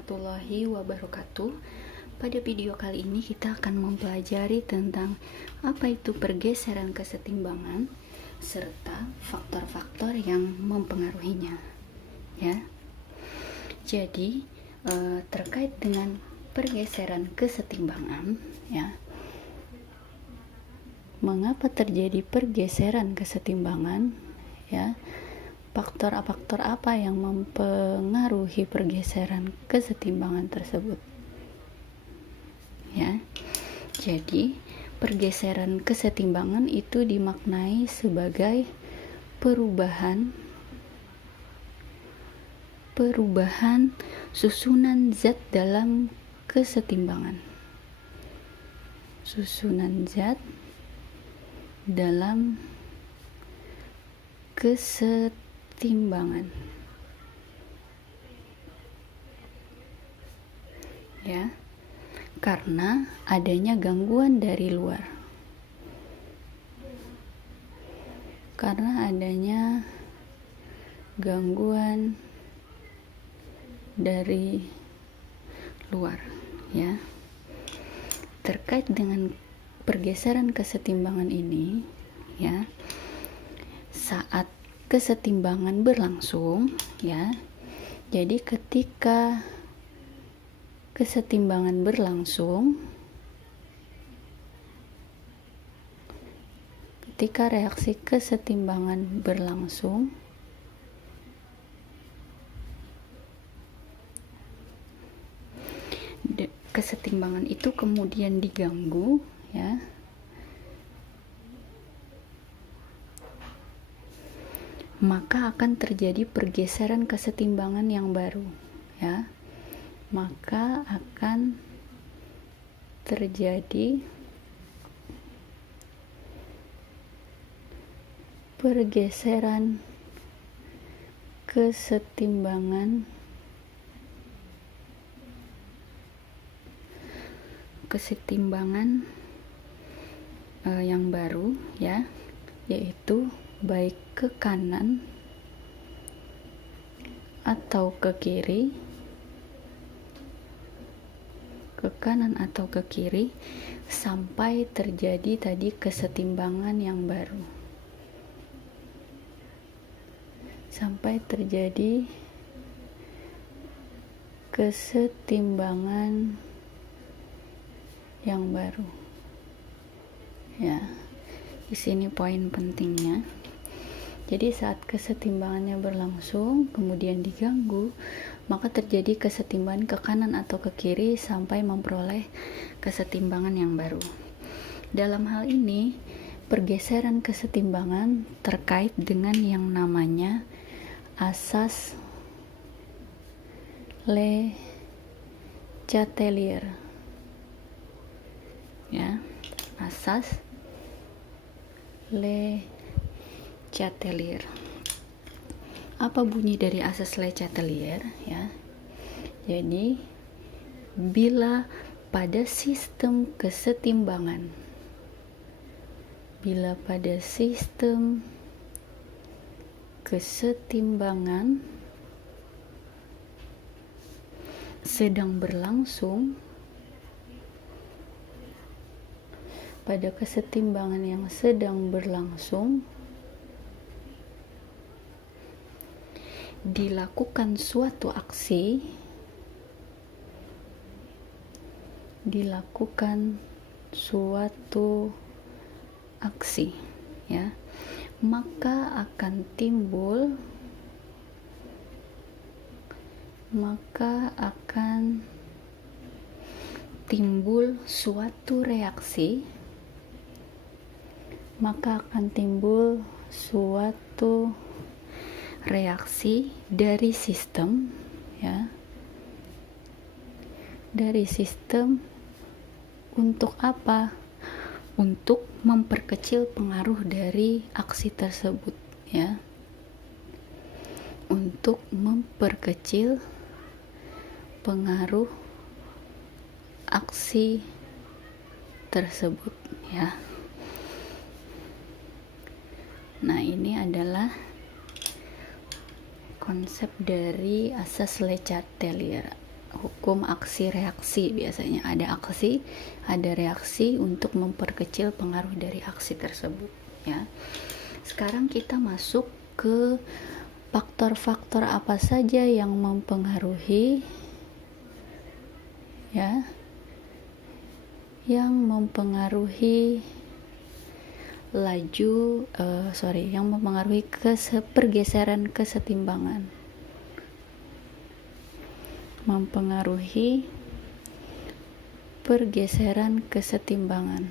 warahmatullahi wabarakatuh. Pada video kali ini kita akan mempelajari tentang apa itu pergeseran kesetimbangan serta faktor-faktor yang mempengaruhinya. Ya. Jadi terkait dengan pergeseran kesetimbangan, ya. Mengapa terjadi pergeseran kesetimbangan? Ya. Faktor apa yang mempengaruhi pergeseran kesetimbangan tersebut? Ya. Jadi, pergeseran kesetimbangan itu dimaknai sebagai perubahan susunan zat dalam kesetimbangan. Susunan zat dalam kesetimbangan, ya, karena adanya gangguan dari luar. Karena adanya gangguan dari luar, ya. Terkait dengan pergeseran kesetimbangan ini, ya, saat kesetimbangan berlangsung, ya. Jadi ketika kesetimbangan berlangsung, ketika reaksi kesetimbangan berlangsung, kesetimbangan itu kemudian diganggu, ya. Maka akan terjadi pergeseran kesetimbangan yang baru, ya. Maka akan terjadi pergeseran kesetimbangan yang baru, ya, yaitu baik ke kanan atau ke kiri, sampai terjadi tadi kesetimbangan yang baru, sampai terjadi kesetimbangan yang baru, ya. Di sini poin pentingnya. Jadi saat kesetimbangannya berlangsung kemudian diganggu, maka terjadi kesetimbangan ke kanan atau ke kiri sampai memperoleh kesetimbangan yang baru. Dalam hal ini, pergeseran kesetimbangan terkait dengan yang namanya asas Le Chatelier. Ya, asas Le Chatelier. Apa bunyi dari asas Le Chatelier, ya? Jadi, bila pada sistem kesetimbangan sedang berlangsung, pada kesetimbangan yang sedang berlangsung dilakukan suatu aksi, ya, maka akan timbul suatu reaksi, dari sistem, ya, dari sistem. Untuk apa? Untuk memperkecil pengaruh dari aksi tersebut, ya. Untuk memperkecil pengaruh aksi tersebut, ya. Nah, ini adalah konsep dari asas Le Chatelier. hukum aksi reaksi. Biasanya ada aksi, ada reaksi untuk memperkecil pengaruh dari aksi tersebut, ya. Sekarang kita masuk ke faktor-faktor apa saja yang mempengaruhi, ya, yang mempengaruhi yang mempengaruhi pergeseran kesetimbangan. Mempengaruhi pergeseran kesetimbangan.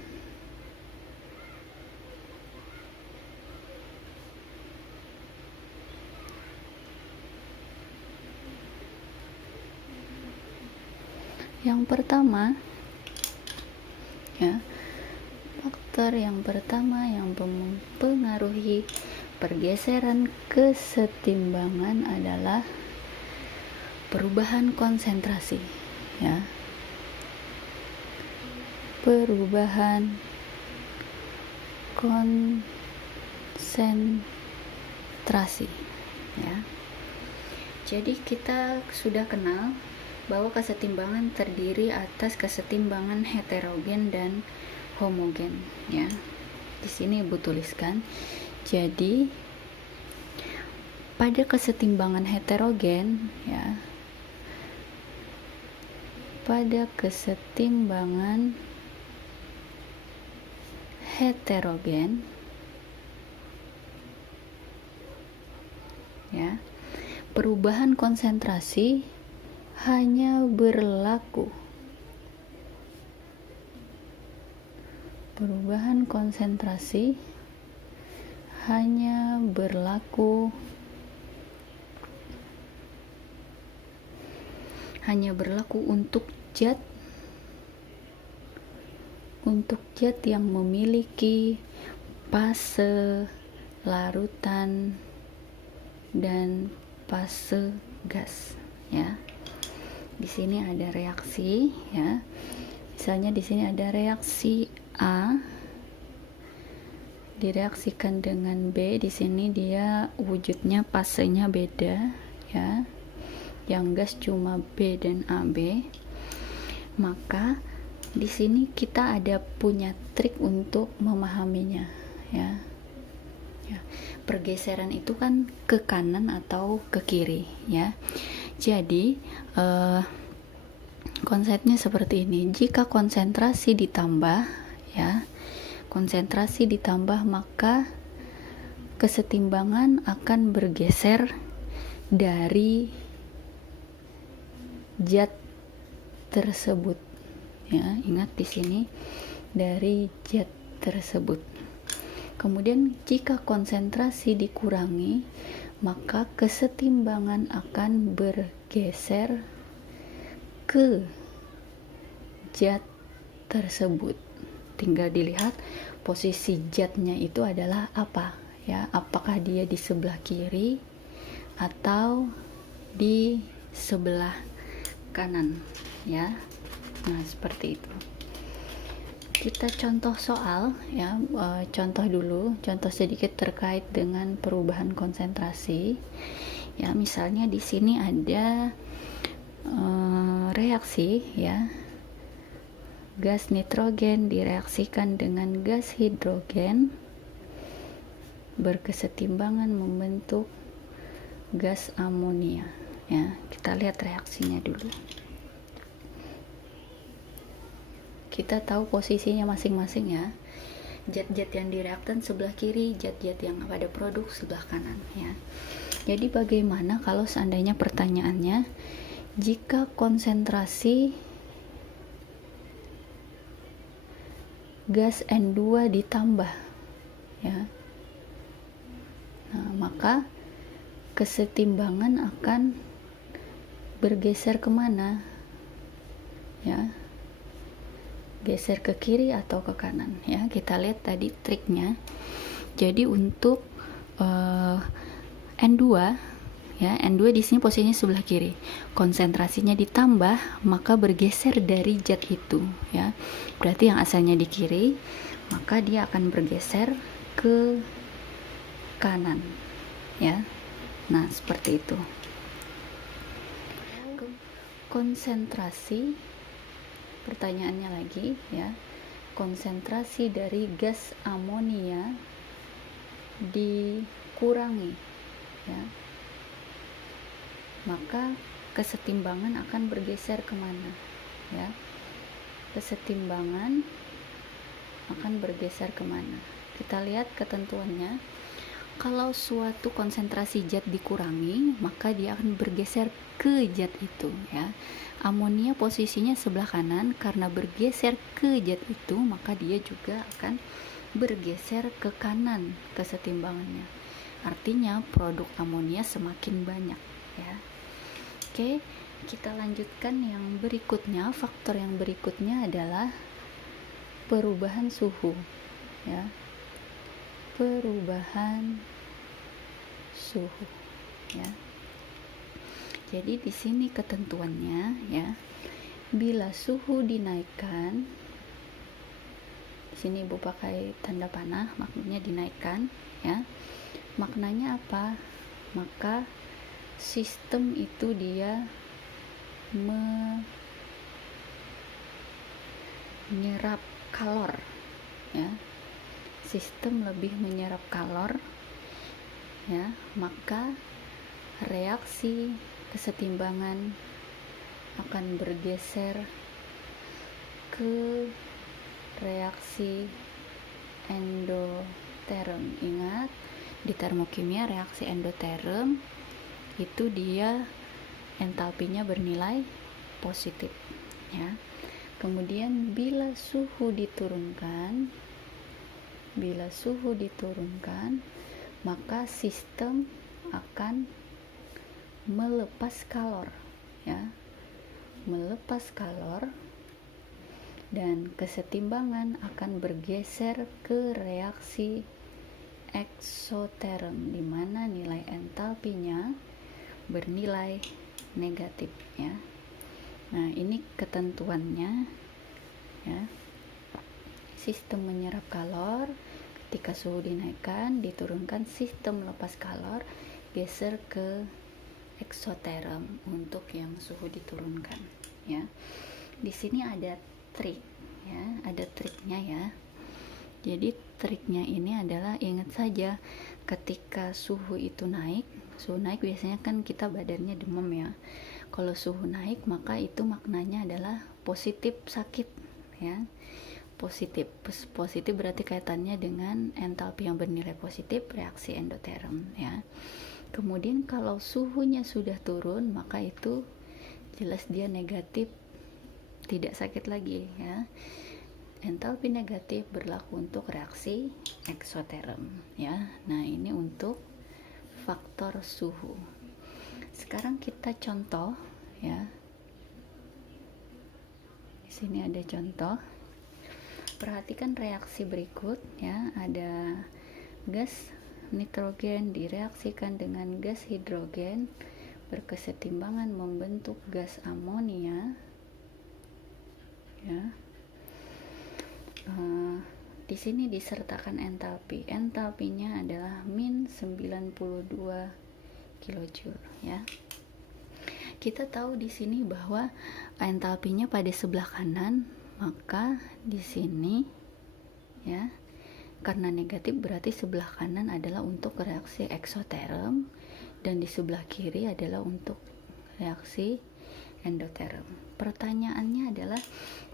Yang pertama, ya, faktor yang pertama yang mempengaruhi pergeseran kesetimbangan adalah perubahan konsentrasi, ya. Perubahan konsentrasi, ya. Jadi kita sudah kenal bahwa kesetimbangan terdiri atas kesetimbangan heterogen dan homogen, ya. Di sini Ibu tuliskan. Jadi pada kesetimbangan heterogen, ya, pada kesetimbangan heterogen, ya, perubahan konsentrasi hanya berlaku. Perubahan konsentrasi hanya berlaku untuk zat yang memiliki fase larutan dan fase gas, ya. Di sini ada reaksi, ya. Misalnya di sini ada reaksi A direaksikan dengan B. Di sini dia wujudnya fasenya beda, ya. Yang gas cuma B dan AB. Maka di sini kita ada punya trik untuk memahaminya, ya. Ya. Pergeseran itu kan ke kanan atau ke kiri, ya. Jadi konsepnya seperti ini. Jika konsentrasi ditambah, ya, konsentrasi ditambah, maka kesetimbangan akan bergeser dari zat tersebut, ya. Ingat di sini dari zat tersebut. Kemudian jika konsentrasi dikurangi, maka kesetimbangan akan bergeser ke zat tersebut. Tinggal dilihat posisi zatnya itu adalah apa, ya. Apakah dia di sebelah kiri atau di sebelah kanan, ya. Nah, seperti itu. Kita contoh soal, ya. Contoh dulu, contoh sedikit terkait dengan perubahan konsentrasi, ya. Misalnya di sini ada reaksi, ya, gas nitrogen direaksikan dengan gas hidrogen berkesetimbangan membentuk gas amonia, ya. Kita lihat reaksinya dulu. Kita tahu posisinya masing-masing, ya. Zat-zat yang di reaktan sebelah kiri, zat-zat yang pada produk sebelah kanan, ya. Jadi bagaimana kalau seandainya pertanyaannya, jika konsentrasi gas N2 ditambah, ya. Nah, maka kesetimbangan akan bergeser kemana, ya. Geser ke kiri atau ke kanan, ya. Kita lihat tadi triknya. Jadi untuk N2, ya, N2 di sini posisinya sebelah kiri. Konsentrasinya ditambah, maka bergeser dari zat itu, ya. Berarti yang asalnya di kiri, maka dia akan bergeser ke kanan, ya. Nah, seperti itu. konsentrasi, pertanyaannya lagi ya, konsentrasi dari gas amonia dikurangi ya, maka kesetimbangan akan bergeser kemana ya, kesetimbangan akan bergeser kemana. Kita lihat ketentuannya. Kalau suatu konsentrasi zat dikurangi, maka dia akan bergeser ke zat itu ya. Amonia posisinya sebelah kanan, karena bergeser ke zat itu, maka dia juga akan bergeser ke kanan kesetimbangannya. Artinya produk amonia semakin banyak ya. Oke, kita lanjutkan yang berikutnya. Faktor yang berikutnya adalah perubahan suhu ya. Perubahan suhu ya. Jadi di sini ketentuannya ya, bila suhu dinaikkan, di sini Ibu pakai tanda panah, maknanya dinaikkan ya. Maknanya apa? Maka sistem itu dia menyerap kalor ya. Sistem lebih menyerap kalor ya, maka reaksi kesetimbangan akan bergeser ke reaksi endoterm. Ingat, di termokimia reaksi endoterm itu dia entalpinya bernilai positif ya. Kemudian bila suhu diturunkan, maka sistem akan melepas kalor ya, melepas kalor, dan kesetimbangan akan bergeser ke reaksi eksoterm, di mana nilai entalpinya bernilai negatif ya. Nah, ini ketentuannya ya. Sistem menyerap kalor, ketika suhu dinaikkan, diturunkan, sistem lepas kalor, geser ke eksoterm untuk yang suhu diturunkan ya. Di sini ada trik ya, ada triknya ya. Jadi triknya ini adalah, ingat saja ketika suhu itu naik, suhu naik biasanya kan kita badannya demam ya. Kalau suhu naik, maka itu maknanya adalah positif sakit ya. Positif berarti kaitannya dengan entalpi yang bernilai positif, reaksi endoterm ya. Kemudian kalau suhunya sudah turun, maka itu jelas dia negatif, tidak sakit lagi ya. Entalpi negatif berlaku untuk reaksi eksoterm ya. Nah, ini untuk faktor suhu. Sekarang kita contoh ya. Di sini ada contoh. Perhatikan reaksi berikut ya. Ada gas nitrogen direaksikan dengan gas hidrogen, berkesetimbangan membentuk gas amonia ya. Di sini disertakan entalpi. Entalpinya adalah min 92 kilojoule ya. Kita tahu di sini bahwa entalpinya pada sebelah kanan, maka di sini ya, karena negatif berarti sebelah kanan adalah untuk reaksi eksoterm dan di sebelah kiri adalah untuk reaksi endoterm. Pertanyaannya adalah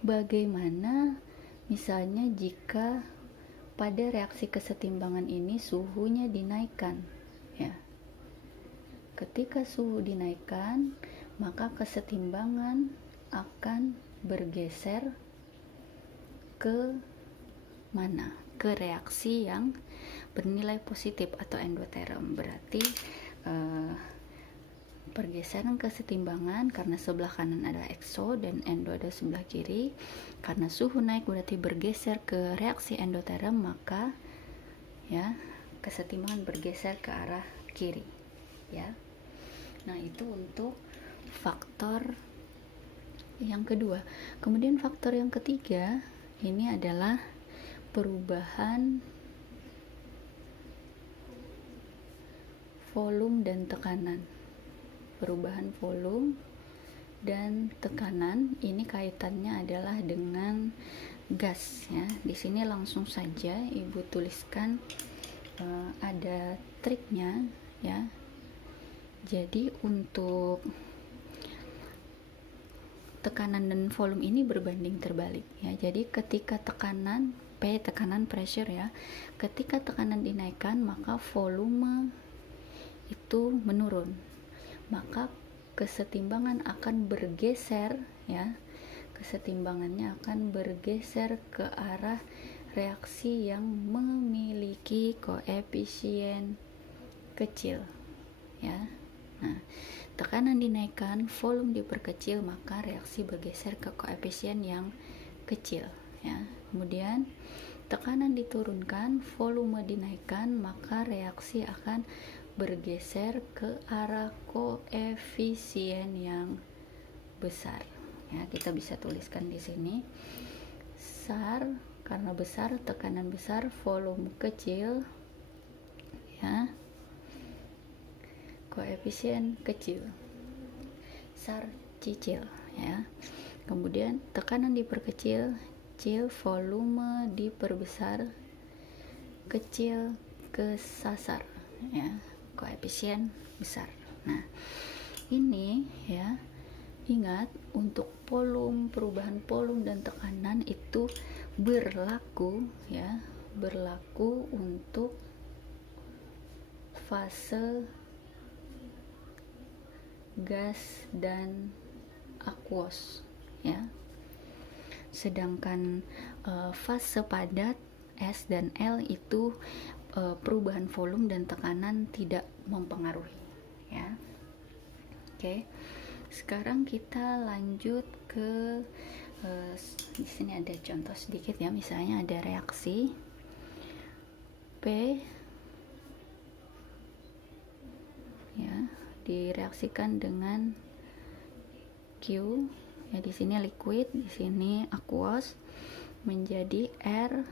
bagaimana misalnya jika pada reaksi kesetimbangan ini suhunya dinaikkan ya. Ketika suhu dinaikkan, maka kesetimbangan akan bergeser ke mana? Ke reaksi yang bernilai positif atau endoterm. Berarti pergeseran kesetimbangan karena sebelah kanan ada ekso dan endo ada sebelah kiri. Karena suhu naik berarti bergeser ke reaksi endoterm, maka ya kesetimbangan bergeser ke arah kiri ya. Nah, itu untuk faktor yang kedua. Kemudian faktor yang ketiga ini adalah perubahan volume dan tekanan. Perubahan volume dan tekanan. Ini kaitannya adalah dengan gas ya. Di sini langsung saja Ibu tuliskan ada triknya ya. Jadi untuk tekanan dan volume ini berbanding terbalik ya. Jadi ketika tekanan P, tekanan pressure ya, ketika tekanan dinaikkan maka volume itu menurun, maka kesetimbangan akan bergeser ya, kesetimbangannya akan bergeser ke arah reaksi yang memiliki koefisien kecil ya. Nah, tekanan dinaikkan, volume diperkecil, maka reaksi bergeser ke koefisien yang kecil ya. Kemudian tekanan diturunkan, volume dinaikkan, maka reaksi akan bergeser ke arah koefisien yang besar ya. Kita bisa tuliskan di sini SAR, karena besar, tekanan besar, volume kecil ya, koefisien kecil, SAR cicil ya. Kemudian tekanan diperkecil, kecil, volume diperbesar, kecil kesasar ya, koefisien besar. Nah, ini ya, ingat untuk volume, perubahan volume dan tekanan itu berlaku ya, berlaku untuk fase gas dan aquos ya. Sedangkan fase padat S dan L itu perubahan volume dan tekanan tidak mempengaruhi ya. Oke. Sekarang kita lanjut ke di sini ada contoh sedikit ya. Misalnya ada reaksi P ya, direaksikan dengan Q ya, di sini liquid, di sini aqueous, menjadi R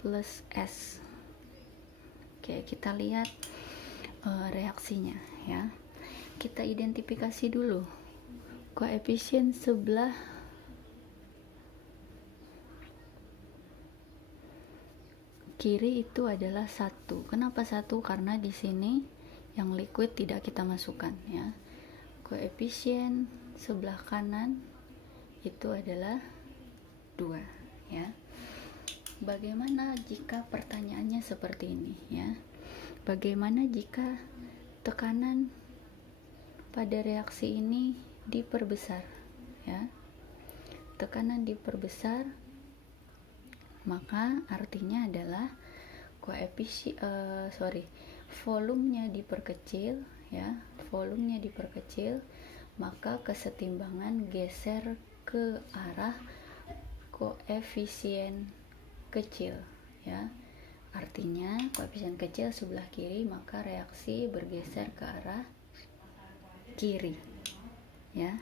plus S. Oke, kita lihat reaksinya ya. Kita identifikasi dulu koefisien sebelah kiri itu adalah 1. Kenapa 1? Karena di sini yang liquid tidak kita masukkan ya. Koefisien sebelah kanan itu adalah 2 ya. Bagaimana jika pertanyaannya seperti ini ya? Bagaimana jika tekanan pada reaksi ini diperbesar ya? Tekanan diperbesar, maka artinya adalah volumenya diperkecil ya, volumenya diperkecil, maka kesetimbangan geser ke arah koefisien kecil ya. Artinya koefisien kecil sebelah kiri, maka reaksi bergeser ke arah kiri ya.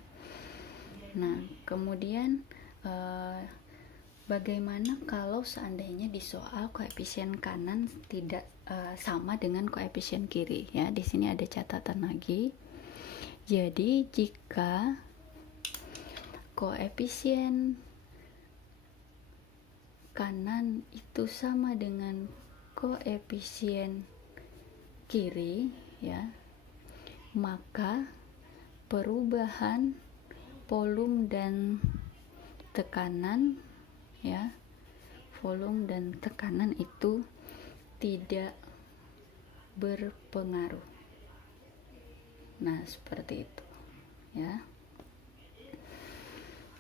Nah, kemudian bagaimana kalau seandainya di soal koefisien kanan tidak sama dengan koefisien kiri ya? Di sini ada catatan lagi. Jadi jika koefisien kanan itu sama dengan koefisien kiri ya, maka perubahan volume dan tekanan ya, volume dan tekanan itu tidak berpengaruh. Nah, seperti itu ya.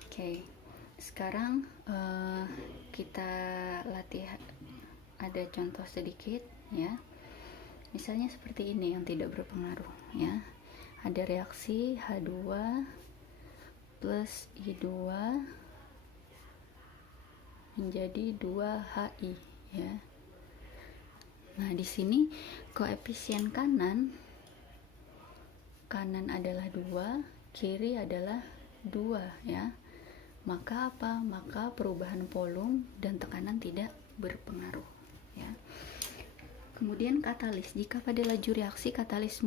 Oke, sekarang kita latih, ada contoh sedikit ya. Misalnya seperti ini yang tidak berpengaruh ya. Ada reaksi H2 plus I2 menjadi 2HI ya. Nah, di sini koefisien kanan adalah 2, kiri adalah 2 ya. Maka apa? Maka perubahan volume dan tekanan tidak berpengaruh ya. Kemudian katalis, jika pada laju reaksi katalis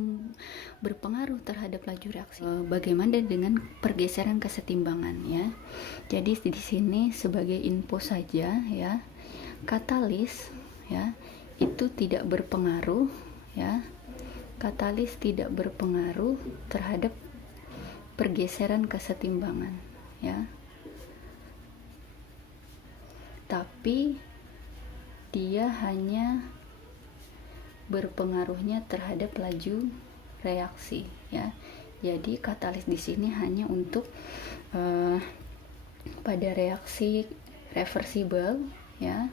berpengaruh terhadap laju reaksi, bagaimana dengan pergeseran kesetimbangan ya. Jadi di sini sebagai info saja ya, katalis ya itu tidak berpengaruh ya. Katalis tidak berpengaruh terhadap pergeseran kesetimbangan ya. Tapi dia hanya berpengaruhnya terhadap laju reaksi ya. Jadi katalis di sini hanya untuk pada reaksi reversibel ya,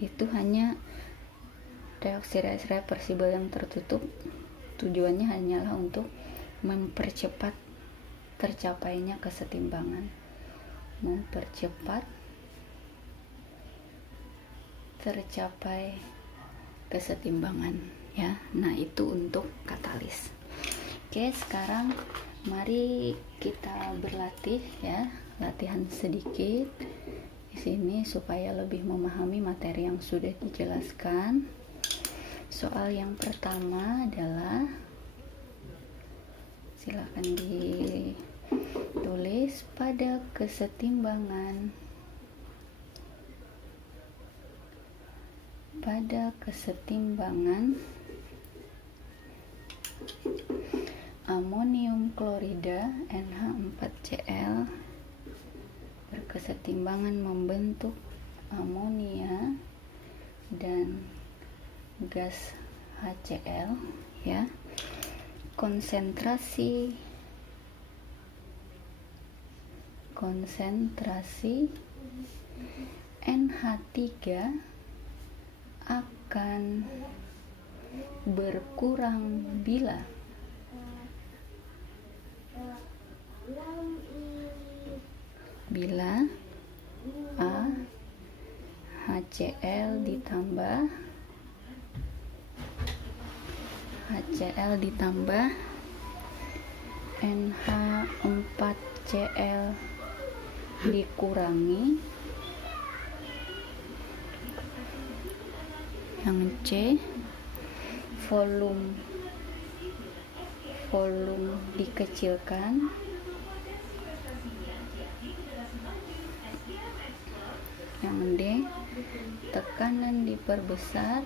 itu hanya reaksi reversibel yang tertutup, tujuannya hanyalah untuk mempercepat tercapainya kesetimbangan, mempercepat tercapai kesetimbangan ya. Nah, itu untuk katalis. Oke, sekarang mari kita berlatih ya, latihan sedikit di sini supaya lebih memahami materi yang sudah dijelaskan. Soal yang pertama adalah, silakan ditulis, pada kesetimbangan amonium klorida NH4Cl berkesetimbangan membentuk amonia dan gas HCl ya. Konsentrasi NH3 akan berkurang bila A HCl ditambah NH4Cl dikurangi, yang C volume dikecilkan, yang D tekanan diperbesar,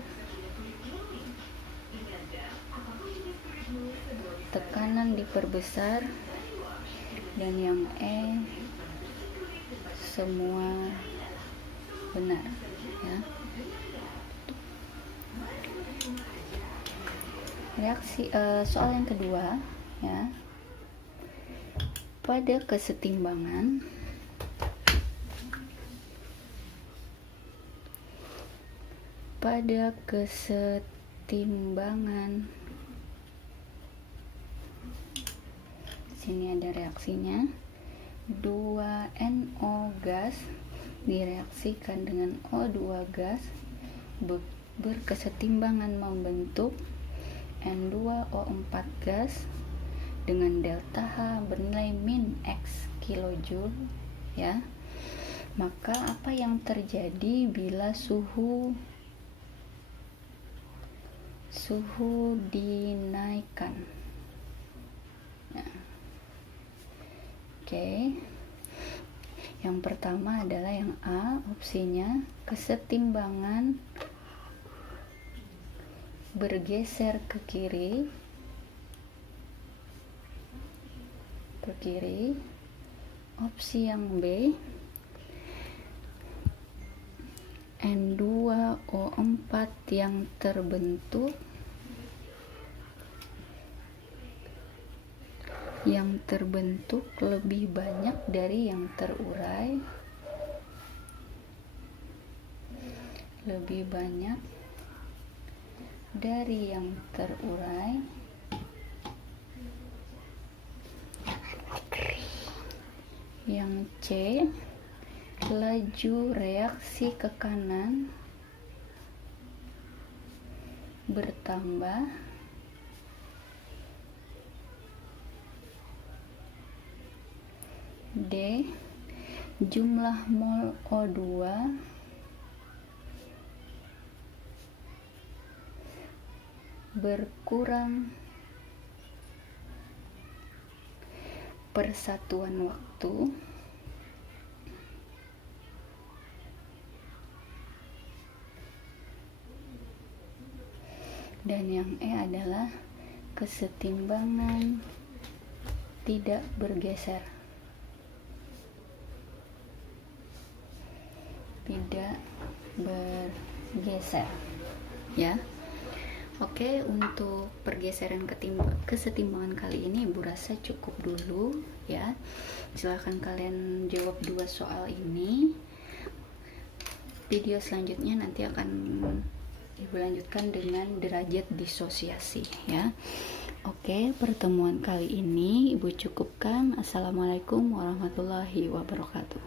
dan yang E semua benar ya. Reaksi soal yang kedua ya, pada kesetimbangan sini ada reaksinya, 2NO gas direaksikan dengan O2 gas berkesetimbangan membentuk N2O4 gas dengan delta H bernilai min X kilojoule ya. Maka apa yang terjadi bila suhu dinaikkan ya. Oke. Yang pertama adalah yang A, opsinya kesetimbangan bergeser ke kiri. Opsi yang B, N2O4 yang terbentuk lebih banyak dari yang terurai, yang C laju reaksi ke kanan bertambah, D jumlah mol O2 berkurang persatuan waktu dan yang adalah kesetimbangan tidak bergeser. Tidak bergeser, ya. Oke, untuk pergeseran kesetimbangan kali ini Ibu rasa cukup dulu, ya. Silahkan kalian jawab 2 soal ini. Video selanjutnya nanti akan Ibu lanjutkan dengan derajat disosiasi, ya. Oke, pertemuan kali ini Ibu cukupkan. Assalamualaikum warahmatullahi wabarakatuh.